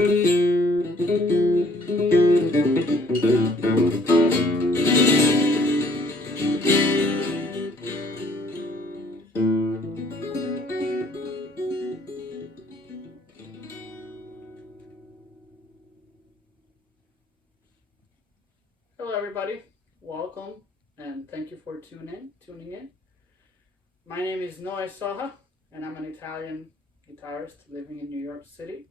Hello everybody, welcome and thank you for tuning in. My name is Noé Socha and I'm an Italian guitarist living in New York City.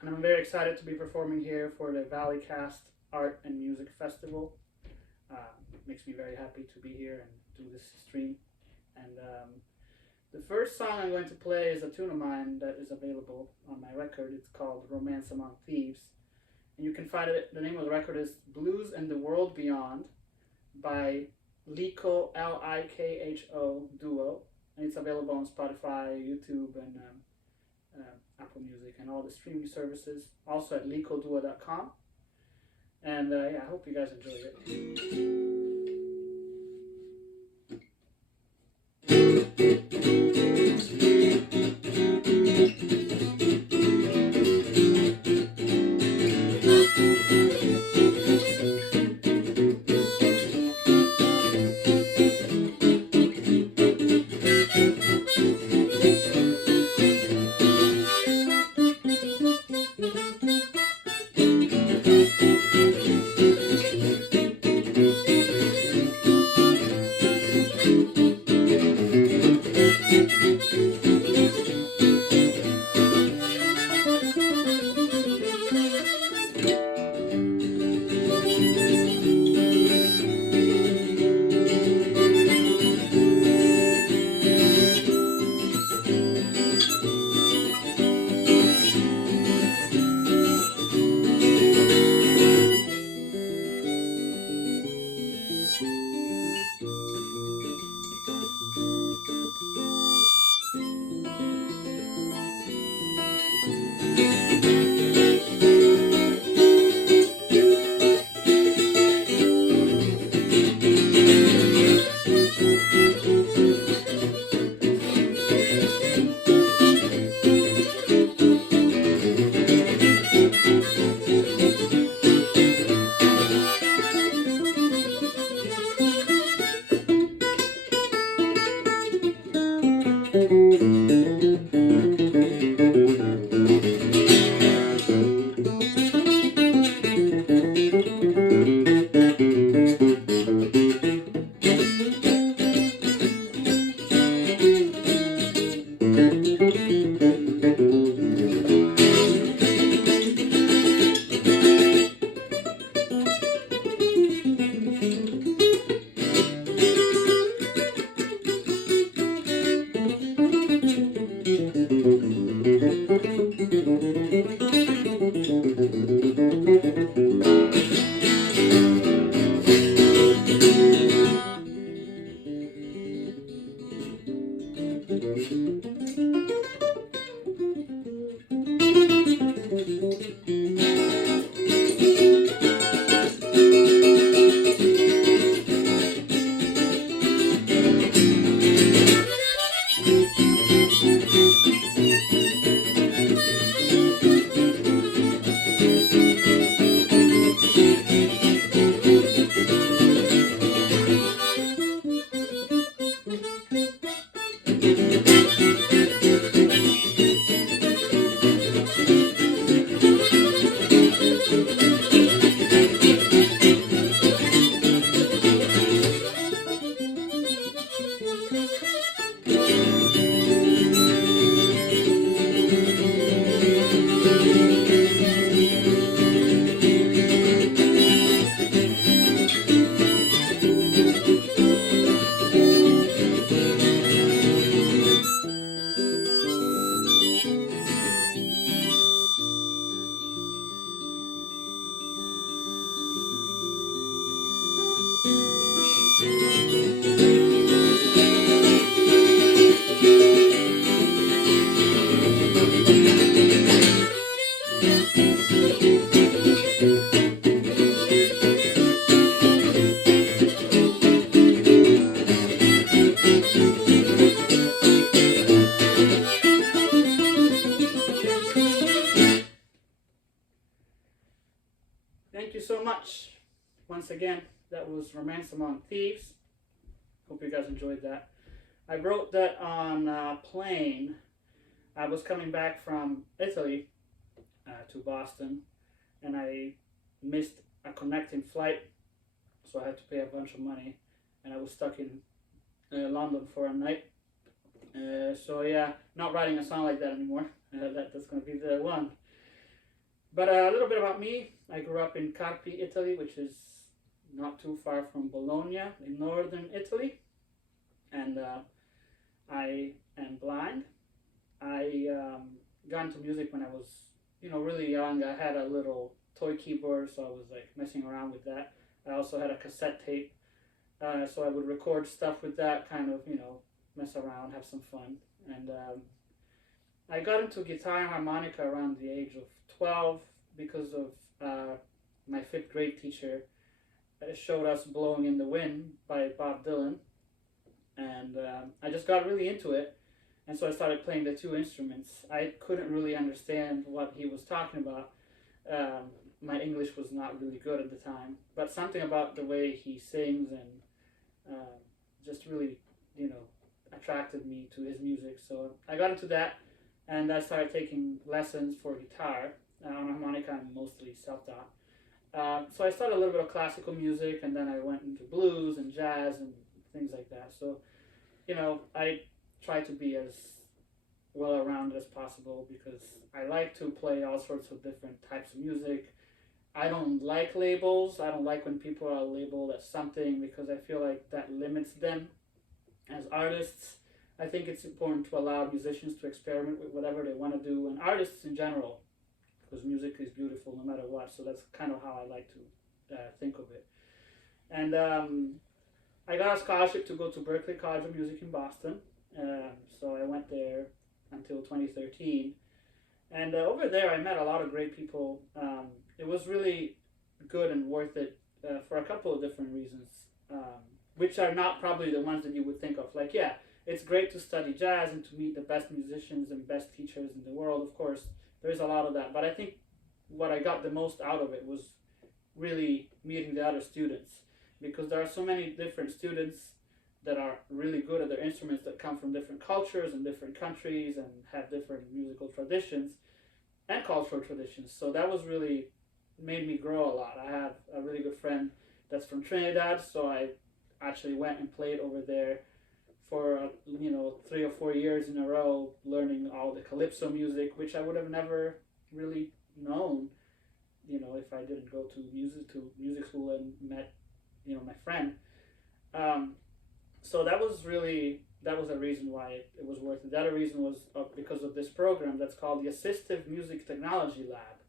And I'm very excited to be performing here for the ValleyCAST Art and Music Festival. It makes me very happy to be here and do this stream. And the first song I'm going to play is a tune of mine that is available on my record. It's called Romance Among Thieves. And you can find it, the name of the record is Blues and the World Beyond by Likho, Likho Duo. And it's available on Spotify, YouTube, and Apple Music, and all the streaming services. Also at likhoduo.com. And yeah, I hope you guys enjoy it. again, that was Romance Among Thieves. Hope you guys enjoyed that. I wrote that on a plane. I was coming back from Italy to Boston, and I missed a connecting flight, so I had to pay a bunch of money, and I was stuck in London for a night. So yeah, not writing a song like that anymore. That's going to be the one. But a little bit about me. I grew up in Carpi, Italy, which is not too far from Bologna in northern Italy. And I am blind. I got into music when I was, really young. I had a little toy keyboard, so I was like messing around with that. I also had a cassette tape, so I would record stuff with that, kind of, mess around, have some fun. And I got into guitar and harmonica around the age of 12 because of my 5th grade teacher showed us Blowing in the Wind by Bob Dylan. And I just got really into it. And so I started playing the 2 instruments. I couldn't really understand what he was talking about. My English was not really good at the time. But something about the way he sings and just really, attracted me to his music. So I got into that, and I started taking lessons for guitar. On harmonica, I'm mostly self-taught. So I started a little bit of classical music, and then I went into blues and jazz and things like that. So, I try to be as well-rounded as possible because I like to play all sorts of different types of music. I don't like labels. I don't like when people are labeled as something because I feel like that limits them as artists. I think it's important to allow musicians to experiment with whatever they want to do, and artists in general, because music is beautiful no matter what. So that's kind of how I like to think of it. And I got a scholarship to go to Berklee College of Music in Boston. So I went there until 2013. And over there I met a lot of great people. It was really good and worth it for a couple of different reasons, which are not probably the ones that you would think of. Like, yeah, it's great to study jazz and to meet the best musicians and best teachers in the world. Of course, there's a lot of that. But I think what I got the most out of it was really meeting the other students, because there are so many different students that are really good at their instruments that come from different cultures and different countries and have different musical traditions and cultural traditions. So that was really made me grow a lot. I have a really good friend that's from Trinidad, so I actually went and played over there for 3 or 4 years in a row, learning all the calypso music, which I would have never really known, if I didn't go to music school and met my friend. So that was a reason why it was worth it. The other reason was because of this program that's called the Assistive Music Technology Lab.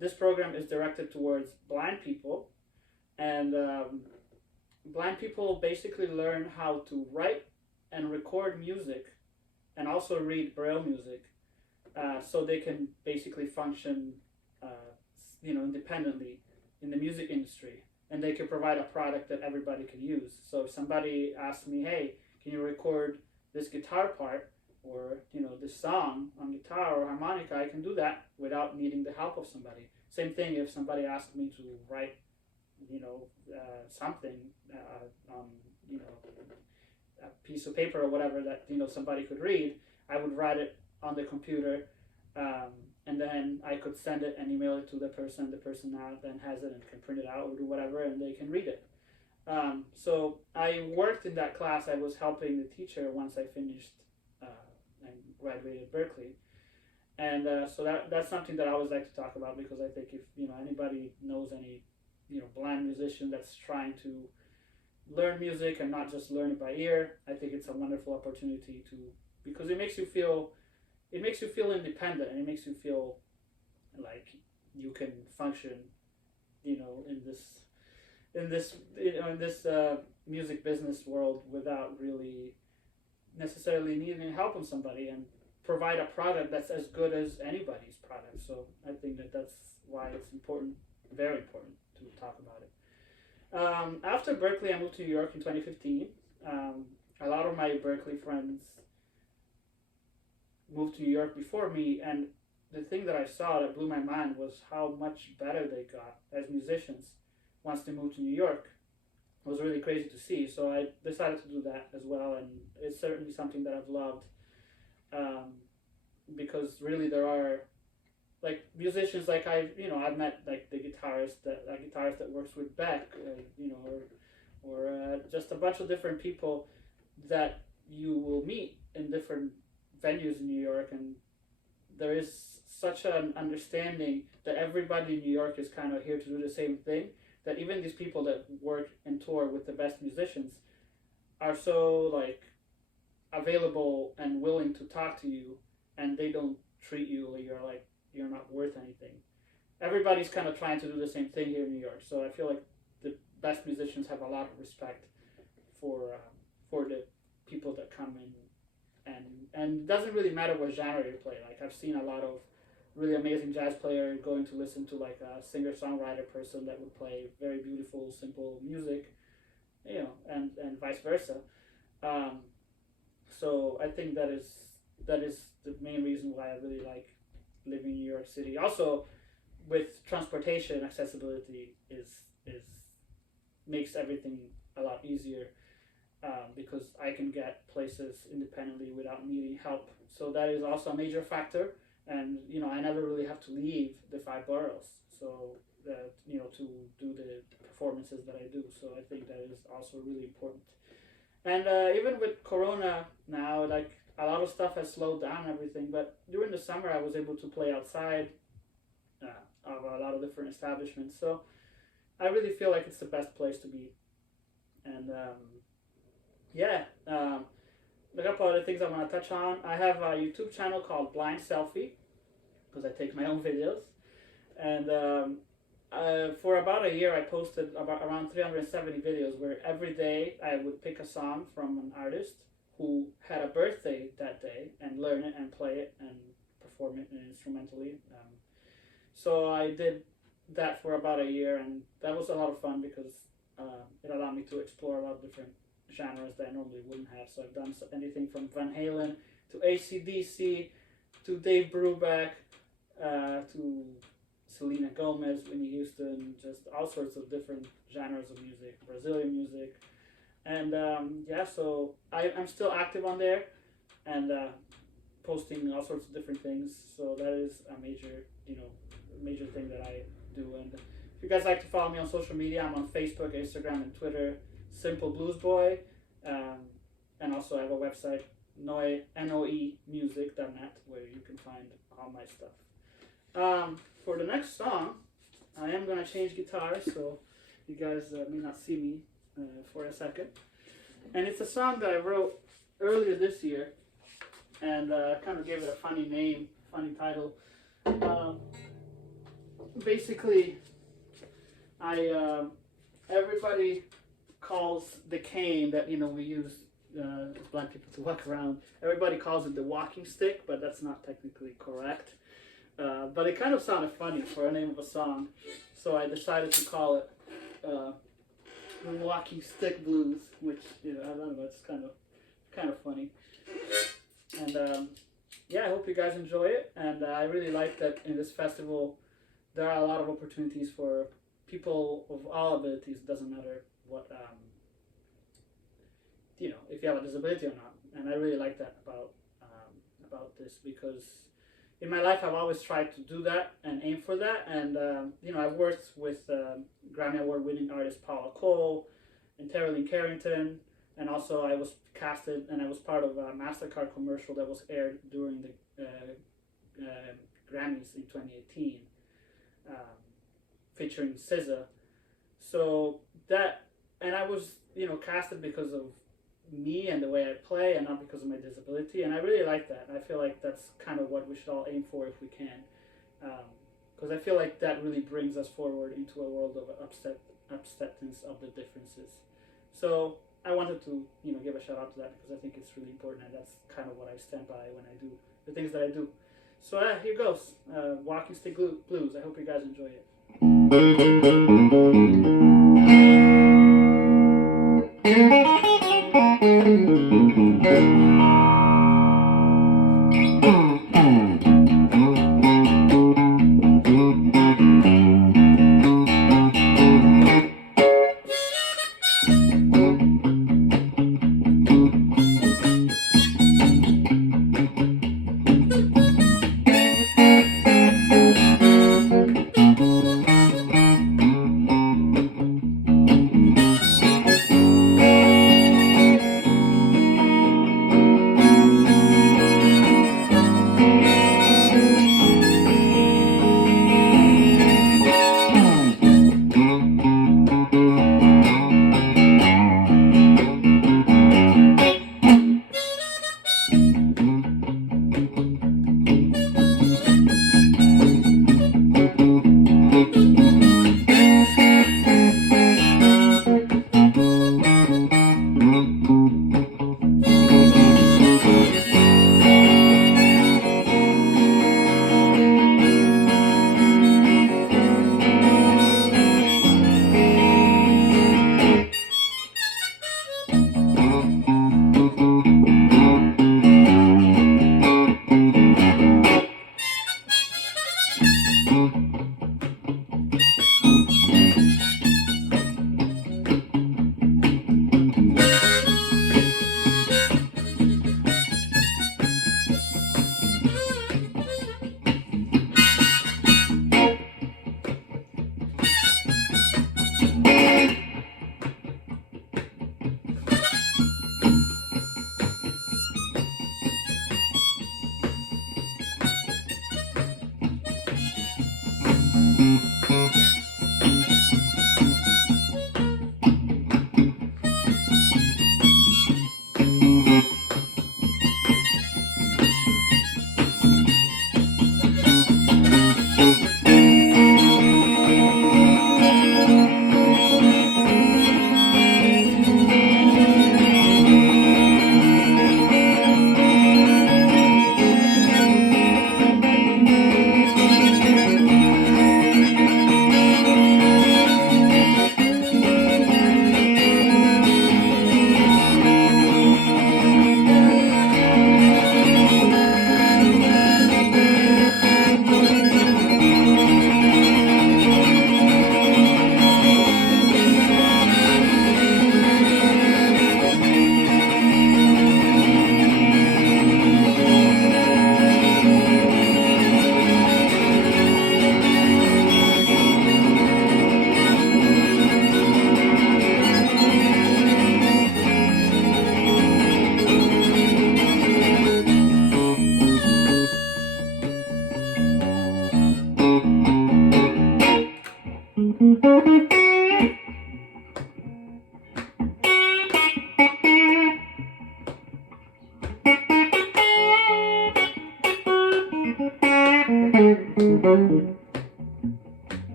This program is directed towards blind people, and blind people basically learn how to write and record music and also read Braille music, so they can basically function independently in the music industry, and they can provide a product that everybody can use. So if somebody asks me, hey, can you record this guitar part or this song on guitar or harmonica, I can do that without needing the help of somebody. Same thing if somebody asked me to write something on a piece of paper or whatever that somebody could read, I would write it on the computer, and then I could send it and email it to the person. The person now then has it and can print it out or do whatever, and they can read it. So I worked in that class. I was helping the teacher once I finished and graduated Berklee. And so that's something that I always like to talk about, because I think if anybody knows any blind musician that's trying to learn music and not just learn it by ear, I think it's a wonderful opportunity because it makes you feel independent, and it makes you feel like you can function in this music business world without really necessarily needing help from somebody, and provide a product that's as good as anybody's product. So I think that's why it's important, very important, to talk about it. After Berklee, I moved to New York in 2015. A lot of my Berklee friends moved to New York before me, and the thing that I saw that blew my mind was how much better they got as musicians. once they moved to New York. It was really crazy to see. So I decided to do that as well, and it's certainly something that I've loved, because really there are like musicians like I've met like the guitarist that works with Beck, or just a bunch of different people that you will meet in different venues in New York, and there is such an understanding that everybody in New York is kind of here to do the same thing, that even these people that work and tour with the best musicians are so like available and willing to talk to you, and they don't treat you like you're not worth anything. Everybody's kind of trying to do the same thing here in New York, so I feel like the best musicians have a lot of respect for the people that come in, and it doesn't really matter what genre you play. Like I've seen a lot of really amazing jazz player going to listen to like a singer-songwriter person that would play very beautiful, simple music, and vice versa. So I think that is the main reason why I really like living in New York City. Also, with transportation, accessibility is makes everything a lot easier, because I can get places independently without needing help. So that is also a major factor. And I never really have to leave the 5 boroughs, so that to do the performances that I do. So I think that is also really important. And even with Corona now, like a lot of stuff has slowed down and everything. But during the summer, I was able to play outside of a lot of different establishments. So I really feel like it's the best place to be. And a couple other things I want to touch on. I have a YouTube channel called Blind Selfie, because I take my own videos. And for about a year, I posted around 370 videos, where every day I would pick a song from an artist who had a birthday that day and learn it and play it and perform it instrumentally. So I did that for about a year, and that was a lot of fun because it allowed me to explore a lot of different genres that I normally wouldn't have. So I've done anything from Van Halen to AC/DC to Dave Brubeck to Selena Gomez, Whitney Houston, just all sorts of different genres of music, Brazilian music. And so I'm still active on there and posting all sorts of different things. So that is a major thing that I do. And if you guys like to follow me on social media, I'm on Facebook, Instagram, and Twitter, Simple Blues Boy. And also I have a website, noemusic.net, where you can find all my stuff. For the next song, I am going to change guitars, so you guys may not see me for a second. And it's a song that I wrote earlier this year, and kind of gave it a funny name, funny title. Basically, everybody calls the cane that we use as blind people to walk around. Everybody calls it the walking stick, but that's not technically correct. But it kind of sounded funny for a name of a song, so I decided to call it the Walking Stick Blues, which I don't know, it's kind of funny. And I hope you guys enjoy it. And I really like that in this festival there are a lot of opportunities for people of all abilities. It doesn't matter what if you have a disability or not. And I really like that about this, because in my life I've always tried to do that and aim for that. And I've worked with Grammy Award winning artist Paula Cole and Terrell Carrington, and also I was casted and I was part of a MasterCard commercial that was aired during the Grammys in 2018, featuring SZA. So that, and I was casted because of me and the way I play, and not because of my disability. And I really like that. I feel like that's kind of what we should all aim for if we can, because I feel like that really brings us forward into a world of acceptance of the differences. So I wanted to give a shout out to that, because I think it's really important, and that's kind of what I stand by when I do the things that I do. So here goes, Walking Stick Blues. I hope you guys enjoy it.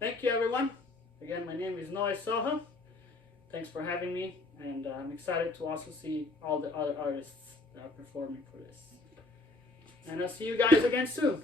Thank you, everyone. Again, my name is Noé Socha. Thanks for having me, and I'm excited to also see all the other artists that are performing for this. And I'll see you guys again soon.